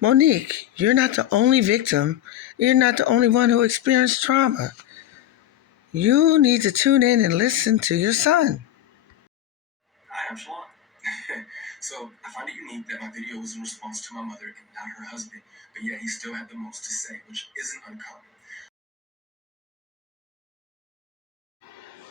Monique, you're not the only victim. You're not the only one who experienced trauma. You need to tune in and listen to your son. I am Shalon. So I find it unique that my video was in response to my mother and not her husband, but yet he still had the most to say, which isn't uncommon.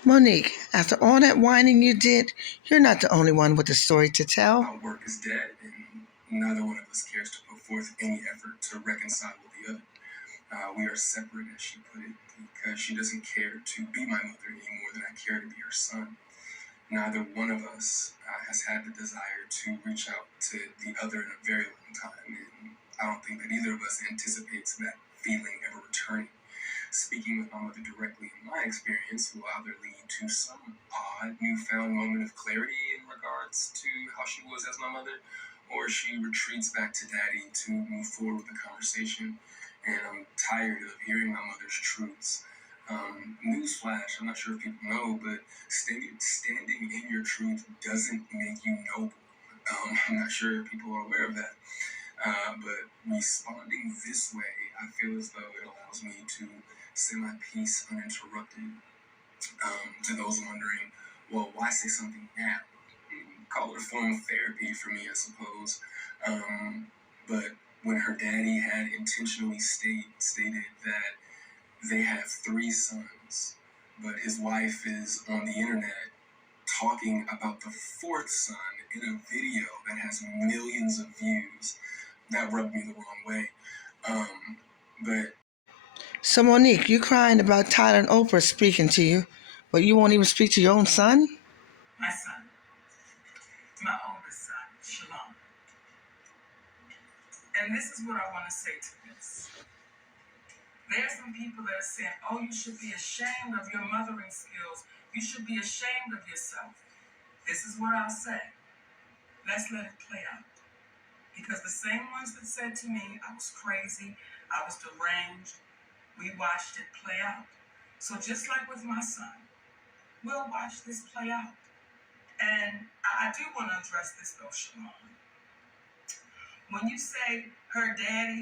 Monique, after all that whining you did, you're not the only one with a story to tell. Our work is dead, and neither one of us cares to put forth any effort to reconcile with the other. We are separate, as she put it, because she doesn't care to be my mother any more than I care to be her son. Neither one of us has had the desire to reach out to the other in a very long time, and I don't think that either of us anticipates that feeling ever returning. Speaking with my mother directly in my experience will either lead to some odd newfound moment of clarity in regards to how she was as my mother, or she retreats back to daddy to move forward with the conversation. And I'm tired of hearing my mother's truths. Newsflash, I'm not sure if people know, but standing in your truth doesn't make you noble. I'm not sure if people are aware of that. But responding this way, I feel as though it allows me to say my piece uninterrupted. To those wondering, well, why say something now? Call it a form of therapy for me, I suppose. But when her daddy had intentionally stated that they have 3 sons, but his wife is on the internet talking about the 4th son in a video that has millions of views, that rubbed me the wrong way. So, Monique, you crying about Tyler and Oprah speaking to you, but you won't even speak to your own son? My son, my oldest son, Shalom. And this is what I want to say to this. There are some people that are saying, oh, you should be ashamed of your mothering skills. You should be ashamed of yourself. This is what I'll say. Let's let it play out. Because the same ones that said to me I was crazy, I was deranged, we watched it play out. So just like with my son, we'll watch this play out. And I do want to address this though, Shalom. When you say her daddy,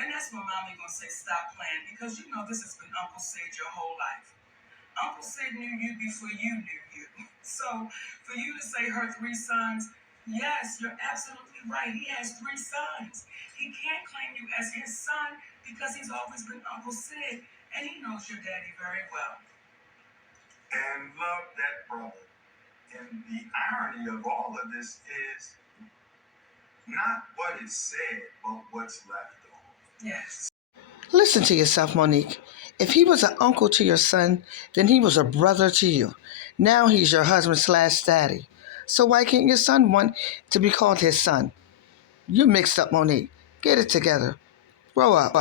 and that's what mommy gonna say, stop playing, because you know this has been Uncle Sid your whole life. Uncle Sid knew you before you knew you. So for you to say her 3 sons, yes, you're absolutely right. He has 3 sons. He can't claim you as his son because he's always been Uncle Sid, and he knows your daddy very well. And love that brother. And the irony of all of this is not what is said, but what's left on. Yes. Listen to yourself, Monique. If he was an uncle to your son, then he was a brother to you. Now he's your husband/daddy. So why can't your son want to be called his son? You're mixed up, Monique. Get it together. Grow up.